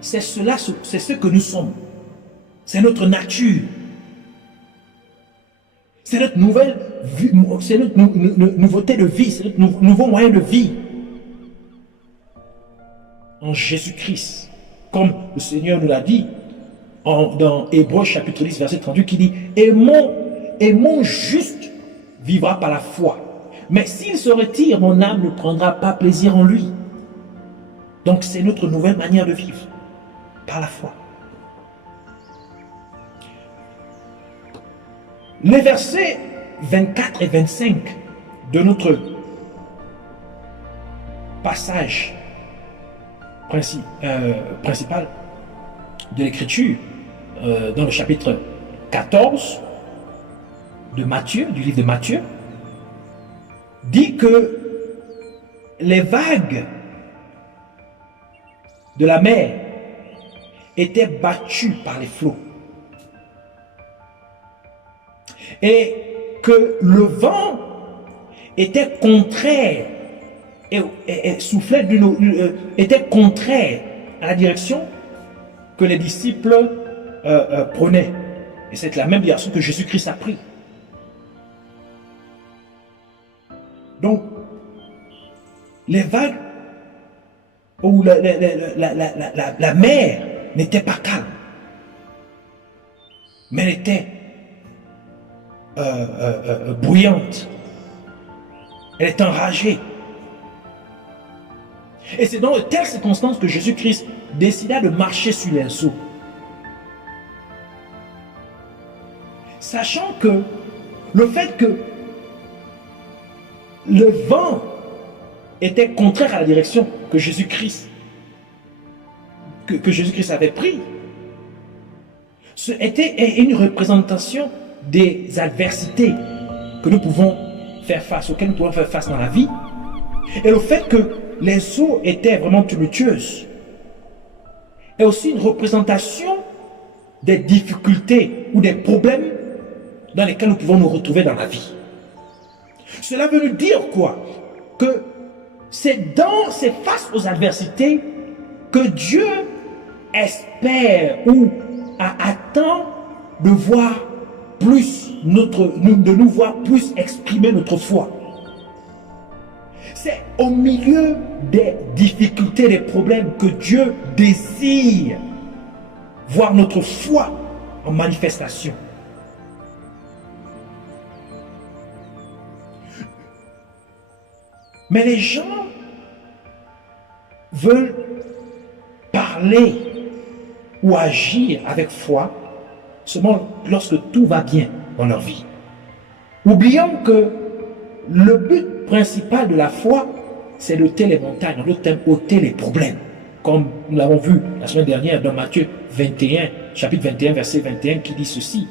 c'est cela, c'est ce que nous sommes. C'est notre nature. C'est notre nouvelle vie, c'est notre nouveauté de vie, c'est notre nouveau moyen de vie. En Jésus-Christ, comme le Seigneur nous l'a dit dans Hébreux chapitre 10, verset 38, qui dit « Et mon juste vivra par la foi. Mais s'il se retire, mon âme ne prendra pas plaisir en lui. » Donc c'est notre nouvelle manière de vivre, par la foi. Les versets 24 et 25 de notre passage principal de l'Écriture, dans le chapitre 14 de Matthieu, du livre de Matthieu, dit que les vagues de la mer étaient battues par les flots et que le vent était contraire et soufflait était contraire à la direction que les disciples prenaient. Et c'est la même direction que Jésus-Christ a pris. Donc, les vagues ou la mer n'était pas calme, mais elle était bruyante. Elle est enragée. Et c'est dans de telles circonstances que Jésus-Christ décida de marcher sur les eaux. Sachant que le fait que le vent était contraire à la direction que Jésus-Christ avait pris, c'était une représentation des adversités que nous pouvons faire face, auxquelles nous pouvons faire face dans la vie. Et le fait que les eaux étaient vraiment tumultueuses est aussi une représentation des difficultés ou des problèmes dans lesquels nous pouvons nous retrouver dans la vie. Cela veut nous dire quoi? Que c'est face aux adversités que Dieu espère ou attend de voir plus de nous voir plus exprimer notre foi. C'est au milieu des difficultés, des problèmes que Dieu désire voir notre foi en manifestation. Mais les gens veulent parler ou agir avec foi seulement lorsque tout va bien dans leur vie. Oublions que le but principal de la foi, c'est d'ôter les montagnes, en d'autres termes, ôter les problèmes. Comme nous l'avons vu la semaine dernière dans Matthieu 21, chapitre 21, verset 21, qui dit ceci.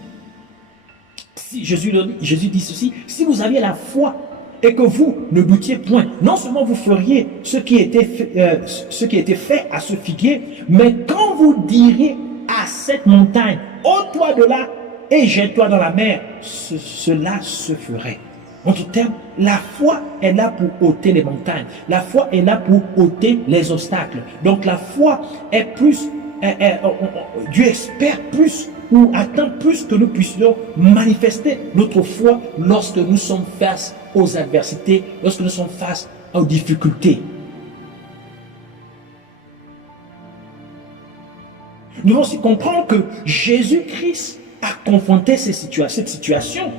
Jésus dit ceci, si vous aviez la foi et que vous ne doutiez point, non seulement vous feriez ce qui était fait à ce figuier, mais quand vous diriez à cette montagne, ôte-toi de là et jette-toi dans la mer, cela se ferait. En d'autres termes, la foi est là pour ôter les montagnes. La foi est là pour ôter les obstacles. Donc la foi est plus, Dieu espère plus ou attend plus que nous puissions manifester notre foi lorsque nous sommes face aux adversités, lorsque nous sommes face aux difficultés. Nous devons aussi comprendre que Jésus-Christ a confronté cette situation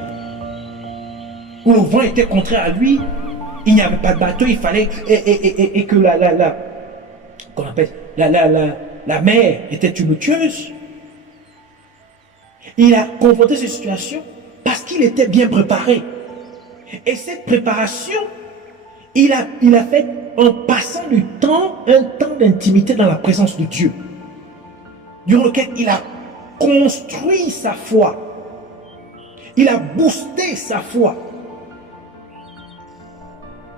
où le vent était contraire à lui, il n'y avait pas de bateau, il fallait et que la mer était tumultueuse. Il a confronté cette situation parce qu'il était bien préparé. Et cette préparation, il a fait en passant du temps, un temps d'intimité dans la présence de Dieu, durant lequel il a construit sa foi. Il a boosté sa foi.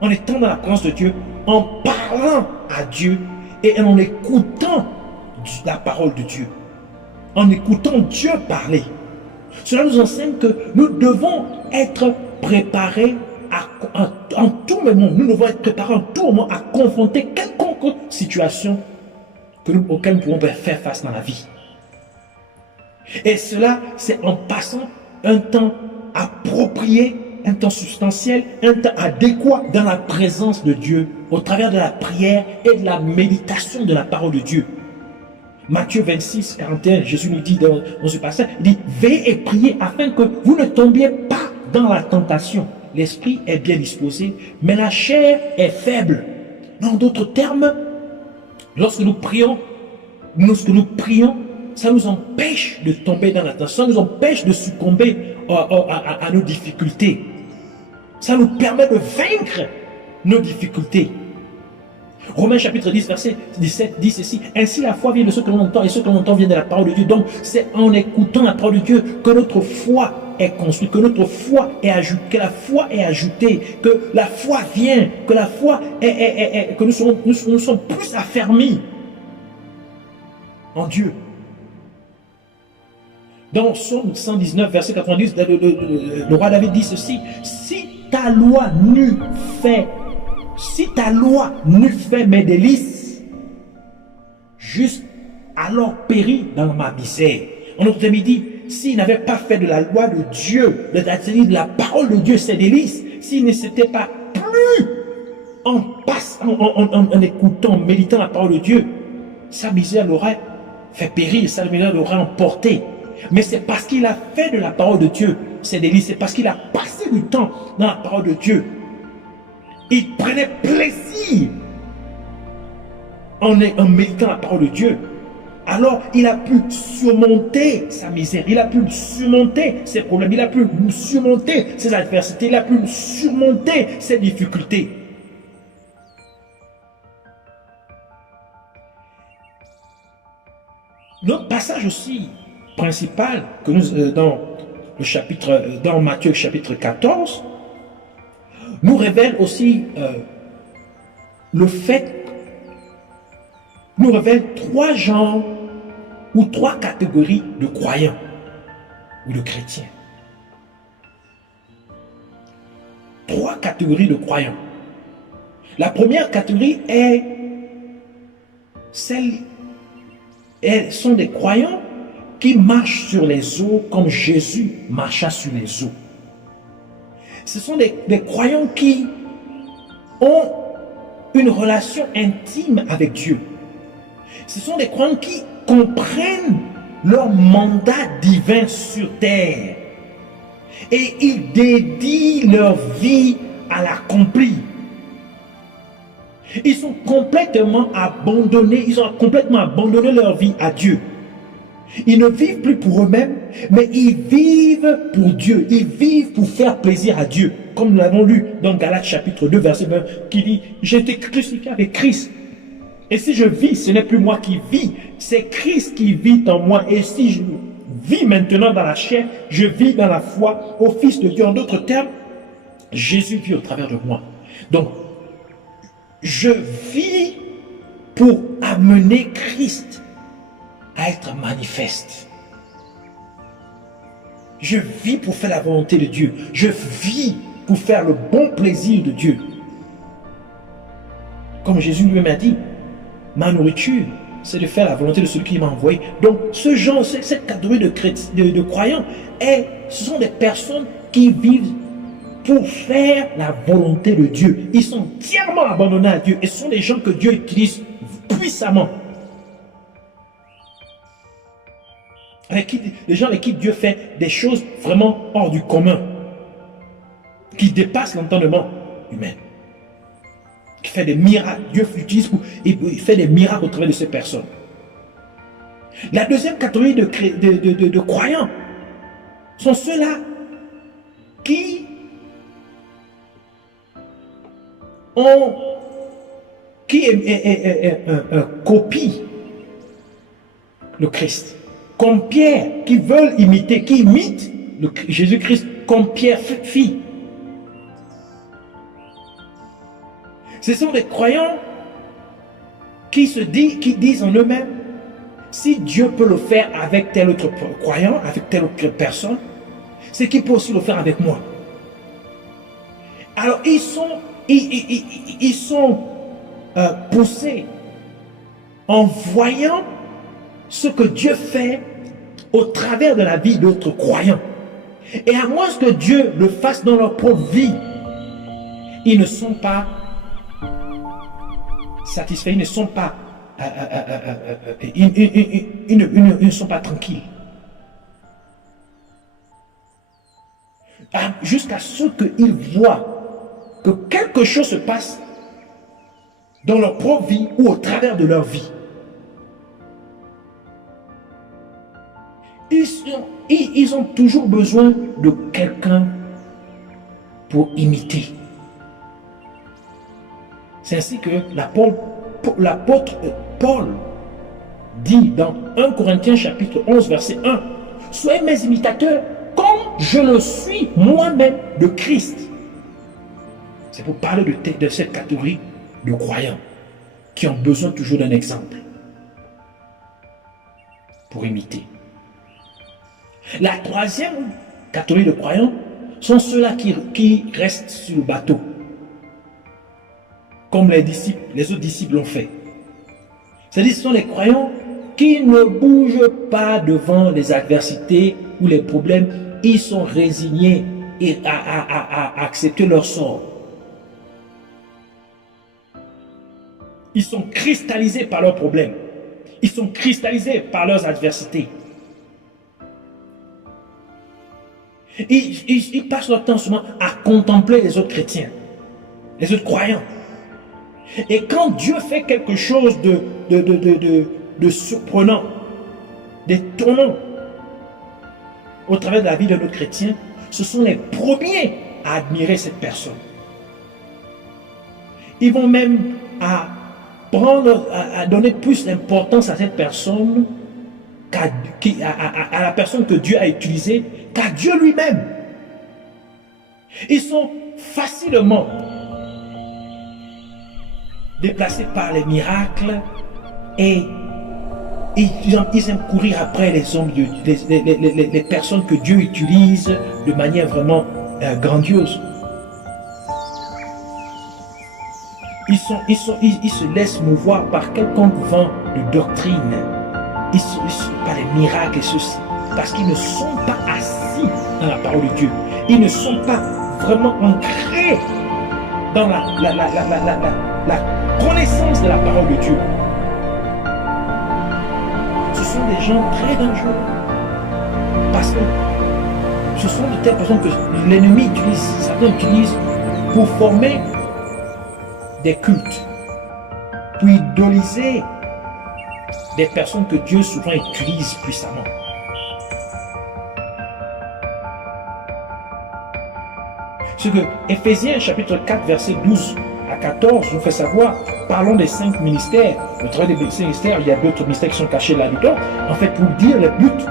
En étant dans la présence de Dieu, en parlant à Dieu et en écoutant la parole de Dieu. En écoutant Dieu parler. Cela nous enseigne que nous devons être préparés en tout moment. Nous devons être préparés en tout moment à confronter quelconque situation auxquels nous pouvons faire face dans la vie. Et cela, c'est en passant un temps approprié, un temps substantiel, un temps adéquat dans la présence de Dieu, au travers de la prière et de la méditation de la parole de Dieu. Matthieu 26, 41, Jésus nous dit dans ce passage, il dit, veillez et priez afin que vous ne tombiez pas dans la tentation. L'esprit est bien disposé, mais la chair est faible. En d'autres termes, lorsque nous prions, ça nous empêche de tomber dans la tentation, ça nous empêche de succomber à nos difficultés. Ça nous permet de vaincre nos difficultés. Romains chapitre 10, verset 17 dit ceci. Ainsi la foi vient de ce que l'on entend et ce que l'on entend vient de la parole de Dieu. Donc c'est en écoutant la parole de Dieu que notre foi est construite, que notre foi est ajoutée, que la foi est ajoutée, que la foi vient, que la foi que nous sommes plus affermis en Dieu. Dans Psaume 119, verset 90, le roi David dit ceci. Si ta loi n'eût fait mes délices, juste alors péri dans ma misère. En autre terme, il dit, s'il n'avait pas fait de la loi de Dieu, de la parole de Dieu ses délices, s'il ne s'était pas plus en écoutant, en méditant la parole de Dieu, sa misère l'aurait fait périr, sa misère l'aurait emporté. Mais c'est parce qu'il a fait de la parole de Dieu ses délices, c'est parce qu'il a passé du temps dans la parole de Dieu. Il prenait plaisir en méditant la parole de Dieu. Alors il a pu surmonter sa misère, il a pu surmonter ses problèmes, il a pu surmonter ses adversités, il a pu surmonter ses difficultés. Notre passage aussi principal que nous, dans Matthieu chapitre 14 nous révèle aussi nous révèle trois genres ou trois catégories de croyants ou de chrétiens. Trois catégories de croyants. La première catégorie elles sont des croyants qui marchent sur les eaux comme Jésus marcha sur les eaux. Ce sont des croyants qui ont une relation intime avec Dieu. Ce sont des croyants qui comprennent leur mandat divin sur terre et ils dédient leur vie à l'accomplir. Ils sont complètement abandonnés, ils ont complètement abandonné leur vie à Dieu. Ils ne vivent plus pour eux-mêmes, mais ils vivent pour Dieu. Ils vivent pour faire plaisir à Dieu. Comme nous l'avons lu dans Galates chapitre 2, verset 20, qui dit « J'ai été crucifié avec Christ. Et si je vis, ce n'est plus moi qui vis, c'est Christ qui vit en moi. Et si je vis maintenant dans la chair, je vis dans la foi au Fils de Dieu. » En d'autres termes, Jésus vit au travers de moi. Donc, je vis pour amener Christ à être manifeste. Je vis pour faire la volonté de Dieu. Je vis pour faire le bon plaisir de Dieu. Comme Jésus lui-même a dit, ma nourriture, c'est de faire la volonté de celui qui m'a envoyé. Donc, ce genre, cette catégorie de croyants, ce sont des personnes qui vivent pour faire la volonté de Dieu. Ils sont entièrement abandonnés à Dieu et ce sont des gens que Dieu utilise puissamment. Les gens avec qui Dieu fait des choses vraiment hors du commun, qui dépassent l'entendement humain, qui fait des miracles. Dieu utilise il fait des miracles au travers de ces personnes. La deuxième catégorie de croyants sont ceux-là qui copient le Christ. Comme Pierre, qui veulent imiter, qui imitent Jésus-Christ comme Pierre fit. Ce sont des croyants qui disent en eux-mêmes, si Dieu peut le faire avec tel autre croyant, avec telle autre personne, c'est qu'il peut aussi le faire avec moi. Alors ils sont poussés en voyant ce que Dieu fait au travers de la vie d'autres croyants. Et à moins que Dieu le fasse dans leur propre vie, ils ne sont pas satisfaits, ils ne sont pas, ils ne sont pas tranquilles. Jusqu'à ce qu'ils voient que quelque chose se passe dans leur propre vie ou au travers de leur vie. Ils ont toujours besoin de quelqu'un pour imiter. C'est ainsi que l'apôtre Paul dit dans 1 Corinthiens chapitre 11 verset 1, « Soyez mes imitateurs comme je le suis moi-même de Christ. » C'est pour parler de cette catégorie de croyants qui ont besoin toujours d'un exemple pour imiter. La troisième catégorie de croyants sont ceux-là qui restent sur le bateau, comme les autres disciples l'ont fait. C'est-à-dire, ce sont les croyants qui ne bougent pas devant les adversités ou les problèmes. Ils sont résignés à accepter leur sort. Ils sont cristallisés par leurs problèmes. Ils sont cristallisés par leurs adversités. Ils passent leur temps souvent à contempler les autres chrétiens, les autres croyants. Et quand Dieu fait quelque chose de surprenant, d'étonnant au travers de la vie de notre chrétien, ce sont les premiers à admirer cette personne. Ils vont même à donner plus d'importance à cette personne à la personne que Dieu a utilisée qu'à Dieu lui-même. Ils sont facilement déplacés par les miracles et ils aiment courir après les hommes, les personnes que Dieu utilise de manière vraiment grandiose. Ils se laissent mouvoir par quelconque vent de doctrine. Ils sont par les miracles et ceci, parce qu'ils ne sont pas assis dans la parole de Dieu. Ils ne sont pas vraiment ancrés dans la connaissance de la parole de Dieu. Ce sont des gens très dangereux, parce que ce sont de telles personnes que l'ennemi utilise, certains utilisent pour former des cultes, pour idoliser des personnes que Dieu souvent utilise puissamment. Ce que Éphésiens chapitre 4 verset 12 à 14 nous fait savoir, parlons des 5 ministères. Au travers des 5 ministères, il y a d'autres ministères qui sont cachés là-dedans. En fait, pour dire le but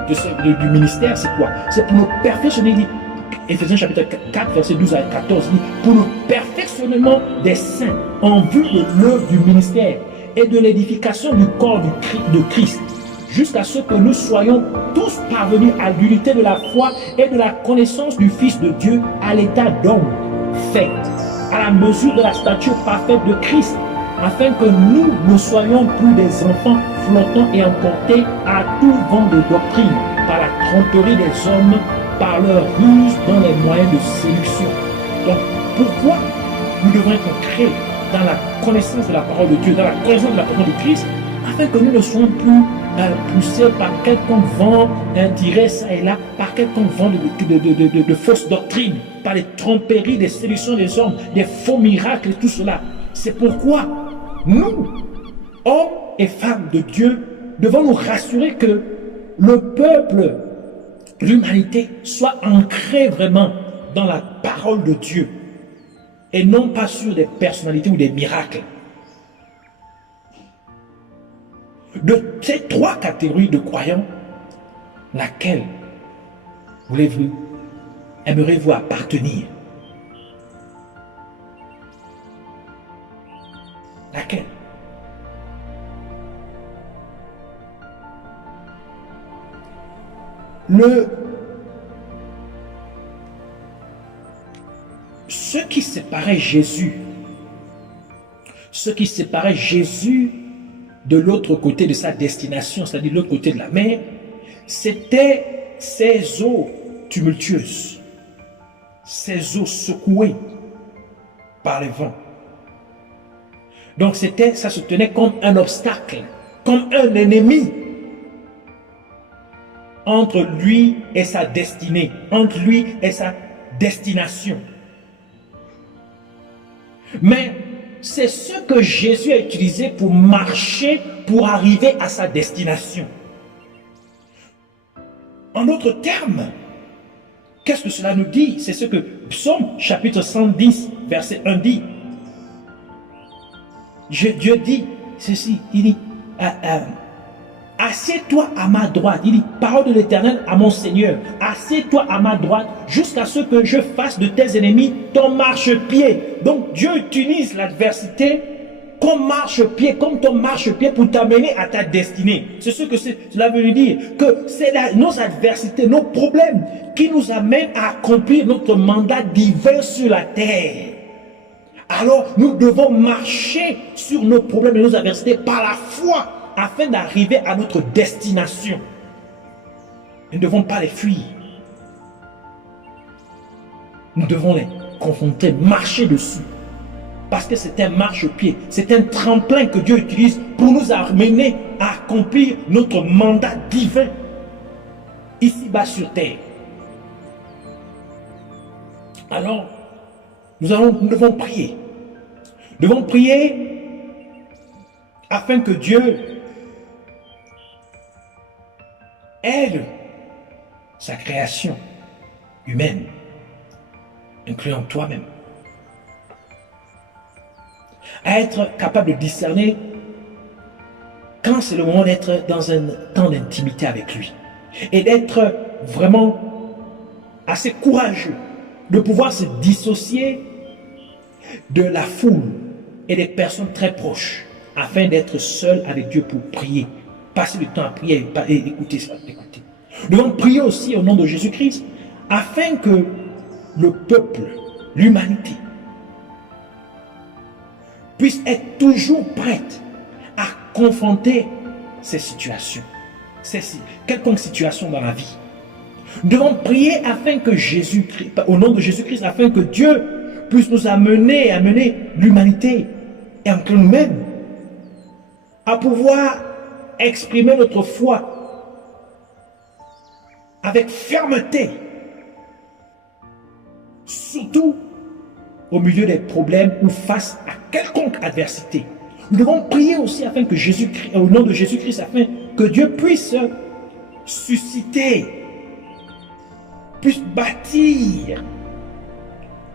du ministère, c'est quoi? C'est pour le perfectionner. Éphésiens chapitre 4 verset 12 à 14 dit, pour le perfectionnement des saints en vue de l'œuvre du ministère et de l'édification du corps de Christ, jusqu'à ce que nous soyons tous parvenus à l'unité de la foi et de la connaissance du Fils de Dieu, à l'état d'homme fait, à la mesure de la stature parfaite de Christ, afin que nous ne soyons plus des enfants flottants et emportés à tout vent de doctrine par la tromperie des hommes, par leur ruse dans les moyens de séduction. Donc, pourquoi nous devons être ancrés dans la connaissance de la parole de Dieu, dans la connaissance de la parole de Christ, afin que nous ne soyons plus poussés par quelconque vent tiré ça et là, par quelconque vent de fausses doctrines, par les tromperies, des séductions des hommes, des faux miracles et tout cela. C'est pourquoi nous, hommes et femmes de Dieu, devons nous rassurer que le peuple, l'humanité, soit ancré vraiment dans la parole de Dieu et non pas sur des personnalités ou des miracles. De ces 3 catégories de croyants, laquelle aimeriez-vous appartenir? Laquelle? Ce qui séparait Jésus de l'autre côté de sa destination, c'est-à-dire de l'autre côté de la mer, c'était ces eaux tumultueuses, ces eaux secouées par les vents. Donc ça se tenait comme un obstacle, comme un ennemi entre lui et sa destinée, entre lui et sa destination. Mais c'est ce que Jésus a utilisé pour marcher, pour arriver à sa destination. En d'autres termes, qu'est-ce que cela nous dit? C'est ce que Psaume chapitre 110, verset 1 dit. Dieu dit ceci, il dit, assieds-toi à ma droite. Il dit, parole de l'Éternel à mon Seigneur, assieds-toi à ma droite jusqu'à ce que je fasse de tes ennemis ton marchepied. Donc Dieu utilise l'adversité comme marchepied, comme ton marchepied pour t'amener à ta destinée. C'est ce que cela veut dire, que c'est nos adversités, nos problèmes qui nous amènent à accomplir notre mandat divin sur la terre. Alors nous devons marcher sur nos problèmes et nos adversités par la foi, afin d'arriver à notre destination. Nous ne devons pas les fuir. Nous devons les confronter, marcher dessus. Parce que c'est un marchepied, c'est un tremplin que Dieu utilise pour nous amener à accomplir notre mandat divin, ici-bas sur terre. Alors, nous devons prier. Nous devons prier afin que Dieu aide sa création humaine, incluant toi-même, à être capable de discerner quand c'est le moment d'être dans un temps d'intimité avec lui et d'être vraiment assez courageux de pouvoir se dissocier de la foule et des personnes très proches afin d'être seul avec Dieu pour prier. Passer du temps à prier et écouter ça. Nous devons prier aussi au nom de Jésus-Christ afin que le peuple, l'humanité, puisse être toujours prête à confronter ces situations, quelconque situation dans la vie. Nous devons prier afin que Jésus-Christ, au nom de Jésus-Christ, afin que Dieu puisse nous amener l'humanité et entre nous-mêmes à pouvoir exprimer notre foi avec fermeté, surtout au milieu des problèmes ou face à quelconque adversité. Nous devons prier aussi afin que Jésus-Christ, au nom de Jésus-Christ, afin que Dieu puisse susciter, puisse bâtir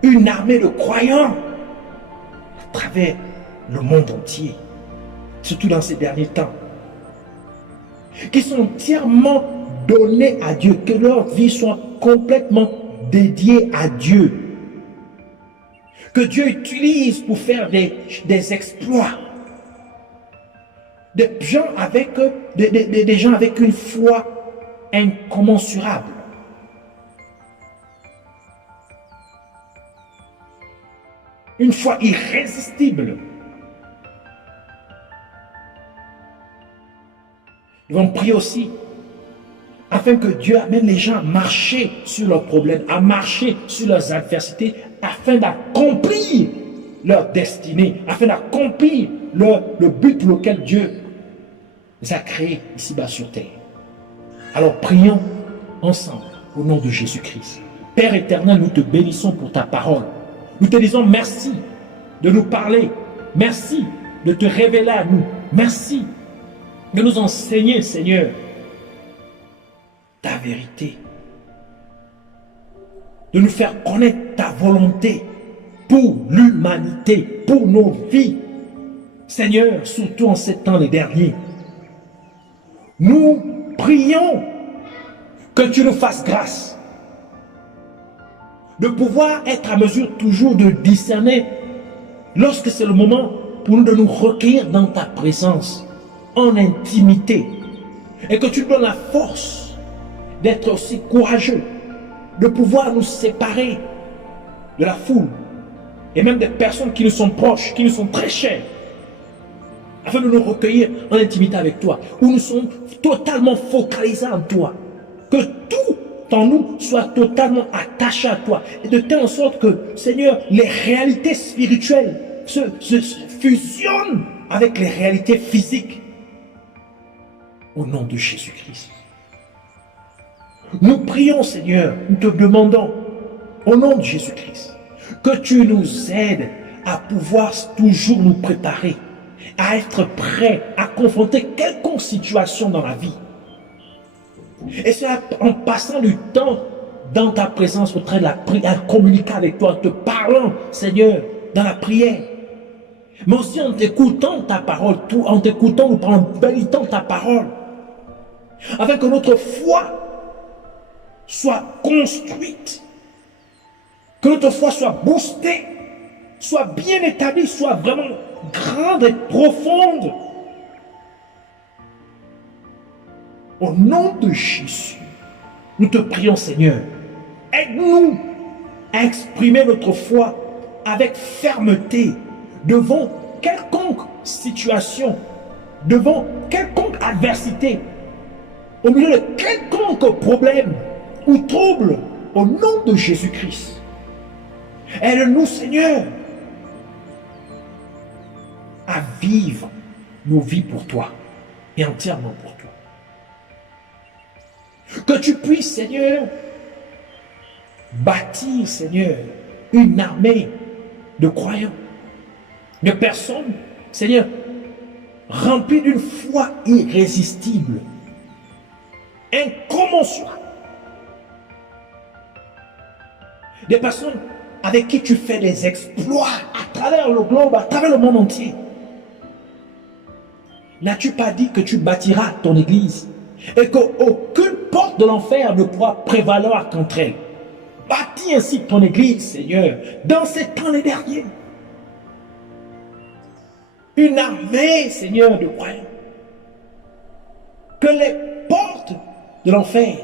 une armée de croyants à travers le monde entier, surtout dans ces derniers temps, qui sont entièrement donnés à Dieu, que leur vie soit complètement dédiée à Dieu, que Dieu utilise pour faire des exploits, des gens avec une foi incommensurable. Une foi irrésistible. Nous devons prier aussi afin que Dieu amène les gens à marcher sur leurs problèmes, à marcher sur leurs adversités, afin d'accomplir leur destinée, afin d'accomplir le but pour lequel Dieu les a créés ici-bas sur terre. Alors prions ensemble au nom de Jésus-Christ. Père éternel, nous te bénissons pour ta parole. Nous te disons merci de nous parler. Merci de te révéler à nous. Merci de nous enseigner, Seigneur, ta vérité. De nous faire connaître ta volonté pour l'humanité, pour nos vies. Seigneur, surtout en ces temps les derniers, nous prions que tu nous fasses grâce de pouvoir être à mesure toujours de discerner lorsque c'est le moment pour nous de nous recueillir dans ta présence en intimité, et que tu nous donnes la force d'être aussi courageux, de pouvoir nous séparer de la foule et même des personnes qui nous sont proches, qui nous sont très chères, afin de nous recueillir en intimité avec toi, où nous sommes totalement focalisés en toi. Que tout en nous soit totalement attaché à toi, et de telle sorte que, Seigneur, les réalités spirituelles se fusionnent avec les réalités physiques. Au nom de Jésus-Christ. Nous prions, Seigneur, nous te demandons, au nom de Jésus-Christ, que tu nous aides à pouvoir toujours nous préparer, à être prêts à confronter quelconque situation dans la vie. Et c'est en passant du temps dans ta présence au travers de la prière, à communiquer avec toi, en te parlant, Seigneur, dans la prière. Mais aussi en t'écoutant ta parole, en t'écoutant ou en méditant ta parole. Afin que notre foi soit construite, que notre foi soit boostée, soit bien établie, soit vraiment grande et profonde. Au nom de Jésus, nous te prions, Seigneur, aide-nous à exprimer notre foi avec fermeté devant quelconque situation, devant quelconque adversité, au milieu de quelconque problème ou trouble, au nom de Jésus-Christ. Aide-nous, Seigneur, à vivre nos vies pour toi et entièrement pour toi. Que tu puisses, Seigneur, bâtir, Seigneur, une armée de croyants, de personnes, Seigneur, remplies d'une foi irrésistible, incommensurable. Des personnes avec qui tu fais des exploits à travers le globe, à travers le monde entier. N'as-tu pas dit que tu bâtiras ton église et qu'aucune porte de l'enfer ne pourra prévaloir contre elle? Bâtis ainsi ton église, Seigneur, dans ces temps les derniers. Une armée, Seigneur, de croyants. Que les portes de l'enfer,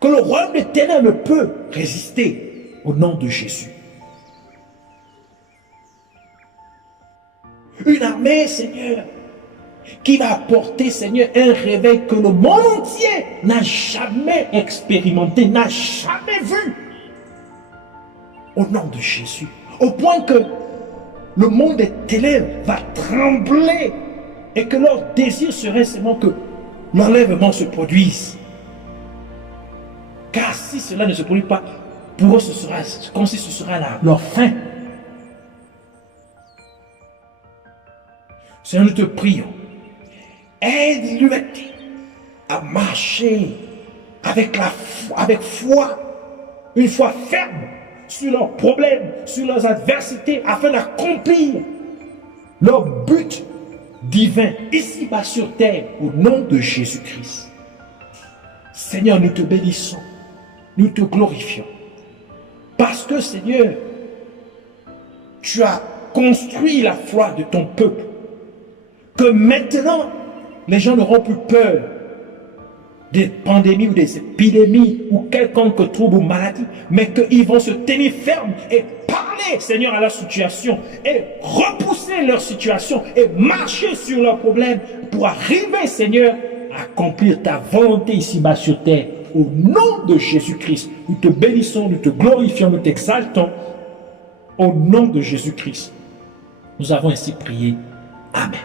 que le royaume des ténèbres ne peut résister au nom de Jésus. Une armée, Seigneur, qui va apporter, Seigneur, un réveil que le monde entier n'a jamais expérimenté, n'a jamais vu. Au nom de Jésus. Au point que le monde des ténèbres va trembler et que leur désir serait seulement que l'enlèvement se produise. Car si cela ne se produit pas, pour eux ce sera comme si ce sera leur fin. Seigneur, nous te prions. Aide l'humanité à marcher avec foi, une foi ferme sur leurs problèmes, sur leurs adversités, afin d'accomplir leur but divin ici-bas sur terre, au nom de Jésus-Christ. Seigneur, nous te bénissons, nous te glorifions, parce que, Seigneur, tu as construit la foi de ton peuple, que maintenant, les gens n'auront plus peur des pandémies ou des épidémies ou quelconque trouble ou maladie, mais qu'ils vont se tenir fermes et parler, Seigneur, à leur situation et repousser leur situation et marcher sur leurs problèmes pour arriver, Seigneur, à accomplir ta volonté ici-bas sur terre. Au nom de Jésus-Christ, nous te bénissons, nous te glorifions, nous t'exaltons. Au nom de Jésus-Christ, nous avons ainsi prié. Amen.